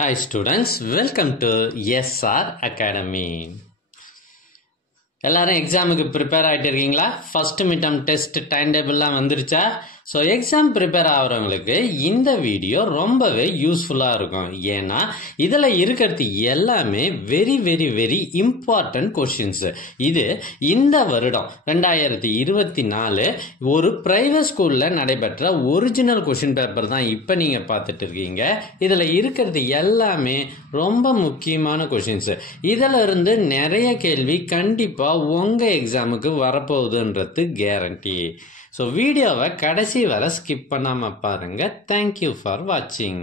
Hi students, welcome to SR Academy. எல்லாரும் எக்ஸாமுக்கு prepare ஆகிட்டு இருக்கீங்களா? ஃபர்ஸ்ட் மிட்டம் டெஸ்ட் டைம் டேபிள்லாம் வந்துருச்சா? ஸோ எக்ஸாம் ப்ரிப்பேர் ஆகிறவங்களுக்கு இந்த வீடியோ ரொம்பவே யூஸ்ஃபுல்லாக இருக்கும். ஏன்னா இதில் இருக்கிறது எல்லாமே very very very important questions. இது இந்த வருடம் 2024 ஒரு ப்ரைவேட் ஸ்கூலில் நடைபெற்ற ஒரிஜினல் கொஷின் பேப்பர் தான் இப்போ நீங்கள் பார்த்துட்டு இருக்கீங்க. இதில் இருக்கிறது எல்லாமே ரொம்ப முக்கியமான கொஷின்ஸ். இதில் இருந்து நிறைய கேள்வி கண்டிப்பாக உங்கள் எக்ஸாமுக்கு வரப்போகுதுன்றது கேரண்டி. ஸோ வீடியோவை கடைசி வரை ஸ்கிப் பண்ணாமல் பாருங்கள். தேங்க்யூ ஃபார் வாட்சிங்.